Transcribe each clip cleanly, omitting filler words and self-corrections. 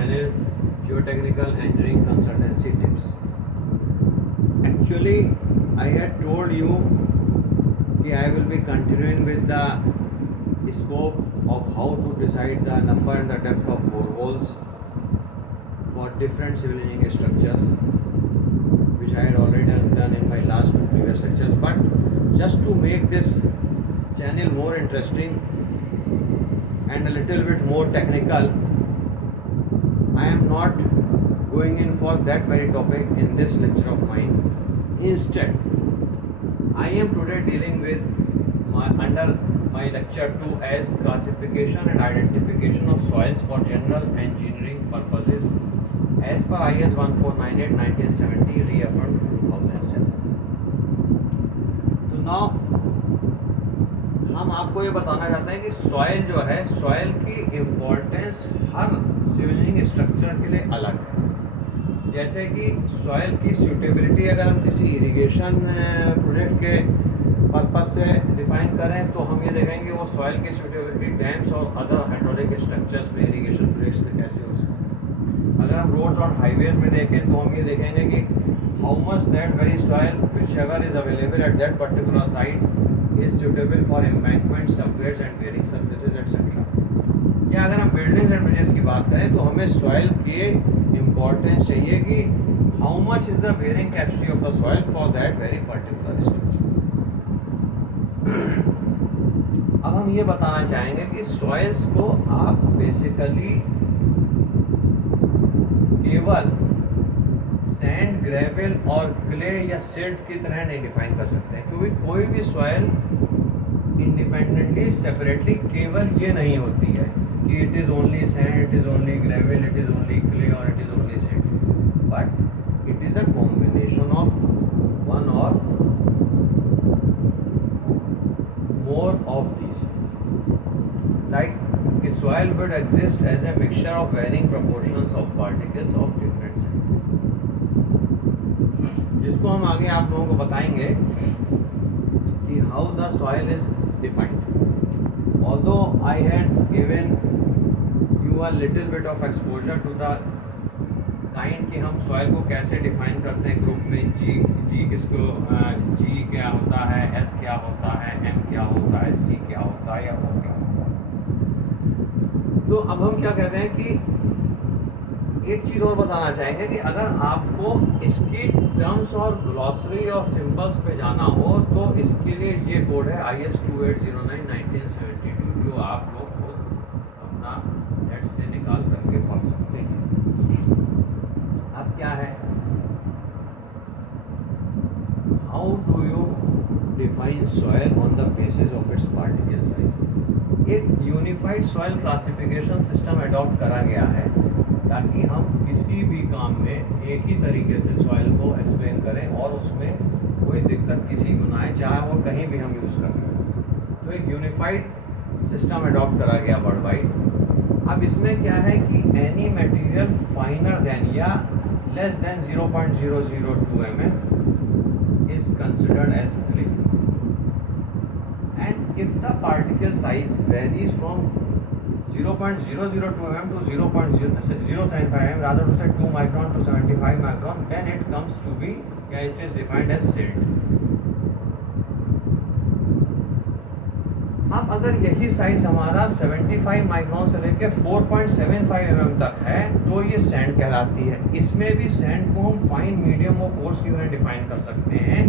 channel Geotechnical Engineering Consultancy Tips. Actually, I had told you that I will be continuing with the scope of how to decide the number and the depth of boreholes for different civil engineering structures, which I had already done in my last two previous lectures. But just to make this channel more interesting and a little bit more technical, I am not going in for that very topic in this lecture of mine. Instead, I am today dealing with under my lecture 2 as classification and identification of soils for general engineering purposes as per IS 1498 1970 reaffirmed 2007. तो now हम आपको ये बताना चाहते हैं कि soil जो है, सॉइल की इम्पोर्टेंस हर सिविल इंजीनियरिंग स्ट्रक्चर के लिए अलग है. जैसे कि सॉइल की सूटेबिलिटी अगर हम किसी इरिगेशन प्रोजेक्ट के पर्पस से डिफाइन करें तो हम ये देखेंगे वो सॉइल की सूटेबिलिटी डैम्स और अदर हाइड्रोलिक स्ट्रक्चर्स में इरिगेशन प्रोजेक्ट्स में कैसे हो सकती है. अगर हम रोड्स और हाईवेज में देखें तो हम ये देखेंगे कि how much that very soil which ever is available at that particular site is suitable for embankment, subgrades and bearing surfaces etcetera. या अगर हम बिल्डिंग्स एंड ब्रिजेस की बात करें तो हमें सॉइल के इम्पोर्टेंस चाहिए कि how much is the bearing capacity of the soil for that very particular structure. अब हम ये बताना चाहेंगे कि सॉइल्स को आप बेसिकली केवल सैंड, ग्रेवल और क्ले या सिल्ट की तरह नहीं डिफाइन कर सकते हैं, क्योंकि कोई भी सॉइल इंडिपेंडेंटली सेपरेटली केवल ये नहीं होती है कि it is only sand, it is only gravel, it is only clay और it is only silt. But it is a combination of one or more of these. Like the soil would exist as a mixture of varying proportions of particles of different sizes. जिसको हम आगे आप लोगों को बताएंगे कि how the soil is defined. Although I had given you a little bit of exposure to the kind कि हम सॉइल को कैसे डिफाइन करते हैं ग्रुप में, जी किसको, जी क्या होता है, एस क्या होता है, एम क्या होता है, सी क्या होता है या ओ क्या होता है. तो अब हम क्या कहते हैं कि एक चीज़ और बताना चाहेंगे कि अगर आपको इसकी टर्म्स और ग्लॉसरी और सिंबल्स पे जाना हो तो इसके लिए ये कोड है IS 2809 1972 जो आप लोग को अपना नेट से निकाल करके पढ़ सकते हैं. अब क्या है, how do you define soil on the basis of its particle size. एक unified soil classification system adopt करा गया है ताकि हम किसी भी काम में एक ही तरीके से सॉइल को एक्सप्लेन करें और उसमें कोई दिक्कत किसी को ना आए, चाहे वो कहीं भी हम यूज़ करें. तो एक यूनिफाइड सिस्टम अडॉप्ट करा गया वर्ल्ड वाइड. अब इसमें क्या है कि एनी मटेरियल फाइनर देन या less than 0.002 mm is considered as clay, and if the particle size varies from 0.002 mm to 0.075 mm, rather to say 2 micron to 75 micron, then it comes to be, it is defined as silt. अब अगर यही size हमारा 75 micron से लेकर 4.75 mm तक है तो ये सैंड कहलाती है. इसमें भी सैंड को हम फाइन, मीडियम और कोर्स की तरह डिफाइन कर सकते हैं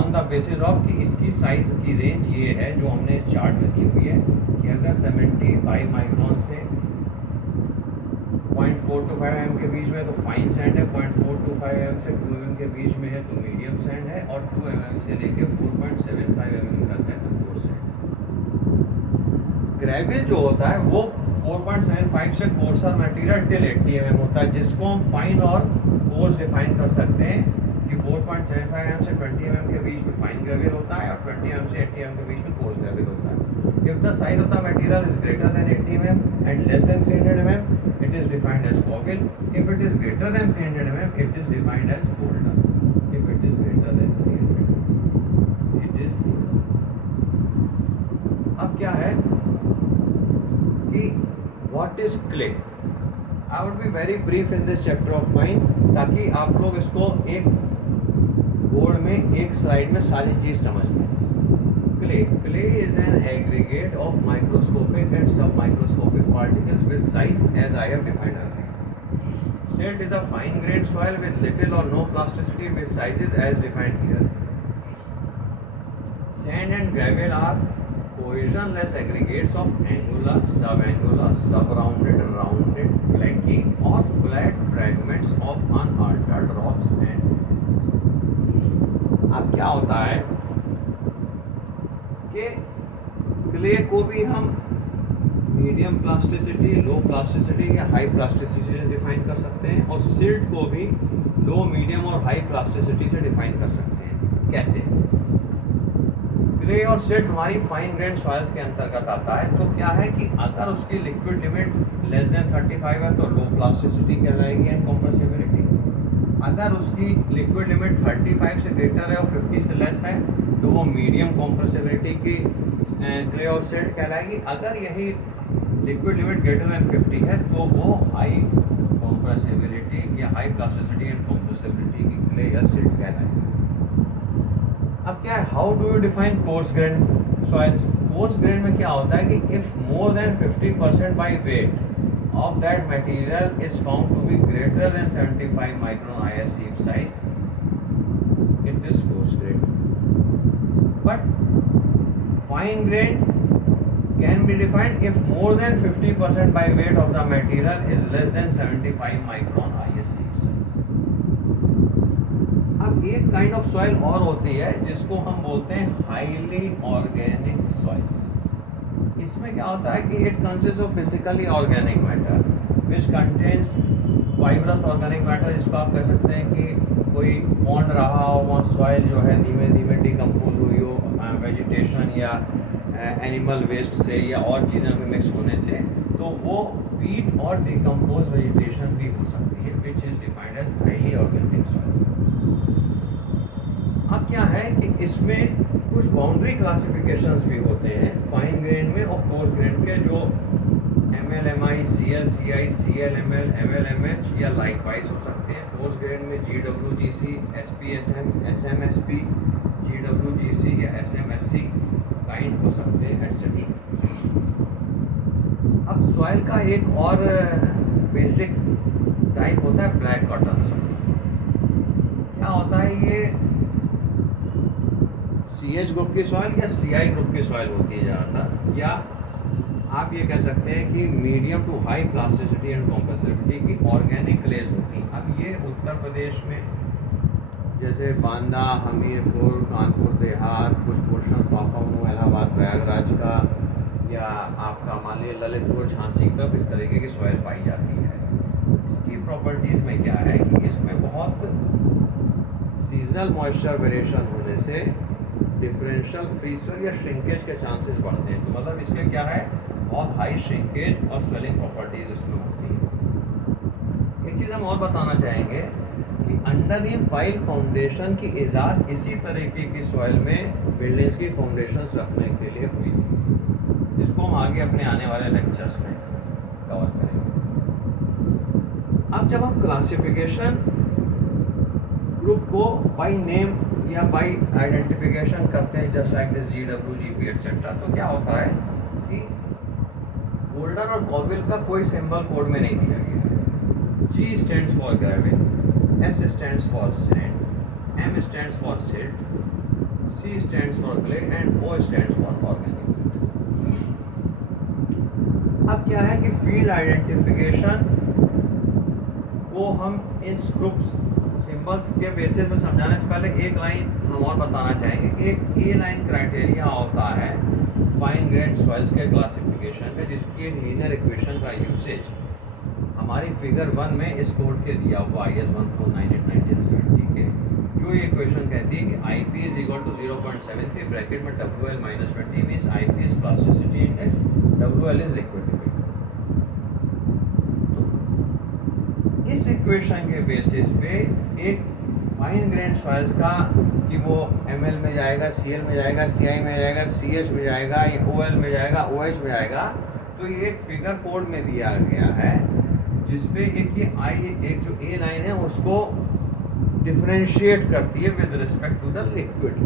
ऑन द बेसिस ऑफ कि इसकी साइज की रेंज ये है जो हमने इस चार्ट में दी हुई है कि अगर 75 माइक्रोन से 0.425 mm के बीच में तो फाइन सैंड है, 0.425 mm से 2 mm के बीच में है तो मीडियम सैंड है, और 2 mm से लेकर 4.75 mm तक है तो कोर्स सैंड. ग्रेविल जो होता है वो 4.75 से कोर्सर मटेरियल टिल 80 mm होता है, जिसको हम फाइन और कोर्स डिफाइन कर सकते हैं कि 4.75 mm से 20 mm के बीच में फाइन ग्रेविल होता है और 20 mm से 80 mm के बीच में कोर्स ग्रेविल होता है. If the size of the material is greater than 80 mm and less than 300 mm, it is defined as cobble. If it is greater than 300 mm, it is defined as boulder. If it is greater than 300 it is boulder. अब क्या है कि what is clay. I would be very brief in this chapter of mine, ताकि आप लोग इसको एक board में एक स्लाइड में सारी चीज़ समझ लें. Clay is an aggregate of microscopic and submicroscopic particles with size as I have defined earlier. Silt is a fine-grained soil with little or no plasticity with sizes as defined here. Sand and gravel are cohesionless aggregates of angular, subangular, subrounded, rounded, flaky or flat fragments of unaltered rocks and अब क्या होता है कि clay को भी हम medium plasticity, लो plasticity या high plasticity से डिफाइन कर सकते हैं, और सिल्ट को भी लो, मीडियम और हाई प्लास्टिसिटी से डिफाइन कर सकते हैं. कैसे? क्ले और सिल्ट हमारी फाइन ग्रेन सॉइल्स के अंतर्गत आता है. तो क्या है कि अगर उसकी लिक्विड लिमिट लेस देन 35 है तो लो प्लास्टिसिटी कहलाएगी एंड कंप्रेसिबिलिटी. अगर उसकी लिक्विड लिमिट 35 से ग्रेटर है और 50 से लेस है तो वो मीडियम कंप्रेसिबिलिटी की क्ले और सिल्ट कहलाएगी. अगर यही लिक्विड लिमिट ग्रेटर देन 50 है तो वो हाई कंप्रेसिबिलिटी या हाई प्लास्टिसिटी एंड कंप्रेसिबिलिटी की क्ले या सिल्ट कहलाएगी. अब क्या है, how do you define coarse grain soils? Coarse grain में क्या होता है कि if more than 50% by weight of that material is found to be greater than 75 micron IS sheet size, it is coarse grain. But fine grain can be defined if more than 50% by weight of the material is less than 75 micron IS sheet size. अब एक kind of soil और होती है जिसको हम बोलते हैं highly organic soils. इसमें क्या होता है कि it consist of basically organic matter which contains fibrous organic matter, जिसको आप कह सकते हैं कि कोई पॉन्ड रहा हो, वहाँ सॉइल जो है धीमे धीमे डिकम्पोज हुई हो वेजिटेशन या एनिमल वेस्ट से या और चीज़ों में मिक्स होने से, तो वो वीट और डिकम्पोज वेजिटेशन भी हो सकती है which is defined as highly organic soils. अब क्या है कि इसमें कुछ बाउंड्री क्लासिफिकेशंस भी होते हैं फाइन ग्रेन में और कोर्स ग्रेन के, जो MLMI, CLCI, CLML, MLMH या लाइकवाइज हो सकते हैं. कोर्स ग्रेन में GWGC, SPSM, SMSP, GWGC या SMSC काइंड हो सकते हैं एटसेट्रा. अब सॉइल का एक और बेसिक टाइप होता है ब्लैक कॉटन सॉइल्स. क्या होता है ये CH ग्रुप की सॉइल या CI ग्रुप की सॉइल होती है ज़्यादातर, या आप ये कह सकते हैं कि medium to high plasticity and compressibility की ऑर्गेनिक क्लेज होती हैं. अब ये उत्तर प्रदेश में जैसे बांदा, हमीरपुर, कानपुर देहात, कुछ पोर्शन फाफामू, इलाहाबाद, प्रयागराज का, या आपका मान लीजिए ललितपुर, झांसी की तरफ इस तरीके की सॉइल पाई जाती है. इसकी प्रॉपर्टीज़ में क्या है कि इसमें बहुत सीजनल मॉइस्चर वेरिएशन होने से डिफरेंशियल फ्री स्वेल या श्रिंकेज के चांसेस बढ़ते हैं. तो मतलब इसके क्या है, बहुत हाई श्रिंकेज और स्वेलिंग प्रॉपर्टीज इसमें होती है. एक चीज़ हम और बताना चाहेंगे कि अंडरनीथ पाइल फाउंडेशन की इजाद इसी तरीके की सॉइल में बिल्डिंग्स की फाउंडेशंस रखने के लिए हुई थी, जिसको हम आगे अपने आने वाले लेक्चर्स में कवर करेंगे. अब जब हम क्लासिफिकेशन ग्रुप को बाई नेम या बाई आइडेंटिफिकेशन करते हैं just like this GWGP etcetera, तो क्या होता है कि बोल्डर और गॉबिल का कोई सिंबल कोड में नहीं दिया गया है. G stands for Greville, S stands for sand, M stands for silt, C stands for clay and O stands for organic. अब क्या है कि फील्ड आइडेंटिफिकेशन को हम इन ग्रुप्स सिंबल्स के बेसिस में समझाने से पहले एक लाइन हम और बताना चाहेंगे कि एक ए लाइन क्राइटेरिया होता है फाइन ग्रेन सॉइल्स के क्लासिफिकेशन में, जिसकी एक लीनियर इक्वेशन का यूसेज हमारी फिगर 1 में इस कोड के दिया हुआ IS 1498-1970 के, जो ये इक्वेशन कहती है कि IP is equal to 0.73 bracket में WL minus 20 means IP is plasticity index, WL is liquid limit. इस इक्वेशन के बेसिस पे एक फाइन ग्रेन सॉइल्स का कि वो ML में जाएगा, CL में जाएगा, CI में जाएगा, CH में जाएगा, या OL में जाएगा, OH में जाएगा, तो ये एक फिगर कोड में दिया गया है जिसपे एक ये एक जो ए लाइन है उसको डिफरेंशिएट करती है with respect to the liquid.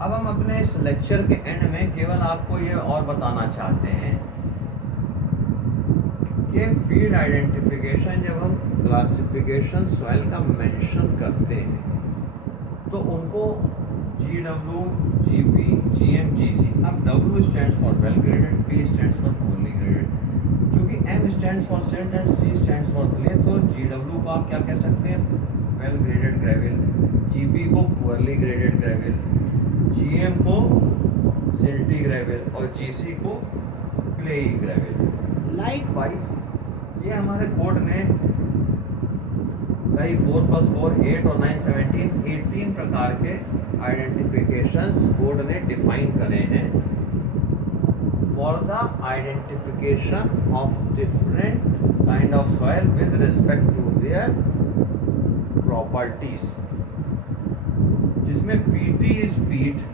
अब हम अपने इस लेक्चर के एंड में केवल आपको ये और बताना चाहते हैं कि फील्ड आइडेंटिफिकेशन, जब हम क्लासिफिकेशन सॉइल का मेंशन करते हैं तो उनको GW, GP, GM, GC। अब W stands for well graded, P stands for poorly graded, क्योंकि M stands for silt and C stands for clay, तो GW को आप क्या कह सकते हैं, वेल ग्रेडेड ग्रेविल, GP को पुअरली ग्रेडेड ग्रेविल, GM को सिल्टी ग्रेविल और GC को क्लेई ग्रेविल। लाइकवाइज ये हमारे कोड ने भाई 4 + 4 8 और 9 17 18 प्रकार के आइडेंटिफिकेशंस कोड ने डिफाइन करे हैं for the identification of different kind of soil with respect to their properties, जिसमें पीटी इज पीट,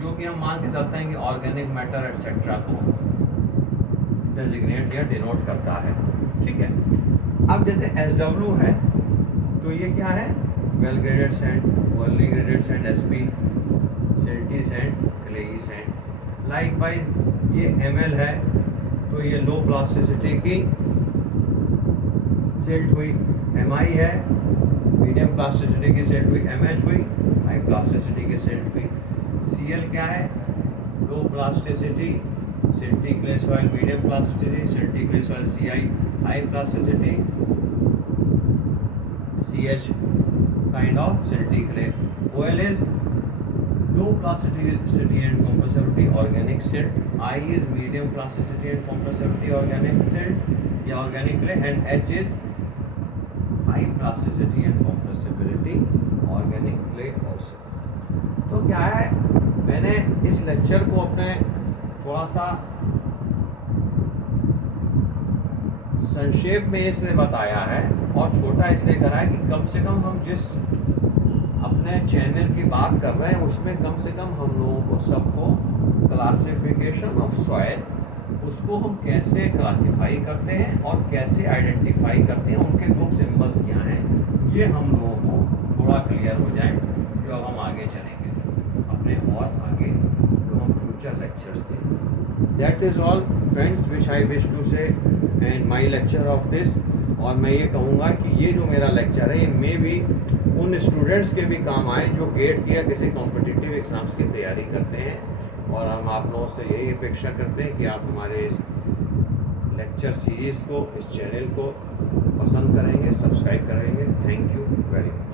जो कि हम मान के चलते हैं कि ऑर्गेनिक मैटर एटसेट्रा को डेजिग्नेट या डिनोट करता है। ठीक है, अब जैसे SW है तो ये क्या है, well graded sand, poorly graded sand SP, silty sand, clayey sand. Likewise ये ML है तो ये लो प्लास्टिसिटी की सिल्ट हुई, MI है मीडियम प्लास्टिसिटी की सिल्ट हुई, MH हुई हाई प्लास्टिसिटी की सिल्ट हुई, CL क्या है, low plasticity silty clay soil, medium plasticity silty clay soil, CI high plasticity CH kind of silty clay, OL is low plasticity and compressibility organic silt, I is medium plasticity and compressibility organic silt या organic clay, and H is high plasticity and compressibility organic clay also। तो क्या है, मैंने इस lecture को अपने थोड़ा सा संक्षेप में इसने बताया है और छोटा इसलिए करा है कि कम से कम हम जिस अपने चैनल की बात कर रहे हैं उसमें कम से कम हम लोगों को सबको क्लासिफिकेशन ऑफ सॉइल, उसको हम कैसे क्लासिफाई करते हैं और कैसे आइडेंटिफाई करते हैं, उनके ग्रुप सिंबल्स क्या हैं, ये हम लोगों को थोड़ा क्लियर हो जाए जो अब हम आगे चलेंगे अपने और आगे जो हम फ्यूचर लेक्चर्स दें। That is all friends which I wish to say and my lecture of this. और मैं ये कहूँगा कि ये जो मेरा लेक्चर है ये मे भी उन स्टूडेंट्स के भी काम आए जो गेट की या किसी कॉम्पिटिटिव एग्ज़ाम्स की तैयारी करते हैं, और हम आप लोगों से यही अपेक्षा करते हैं कि आप हमारे इस लेक्चर सीरीज़ को, इस चैनल को पसंद करेंगे, सब्सक्राइब करेंगे। Thank you very much.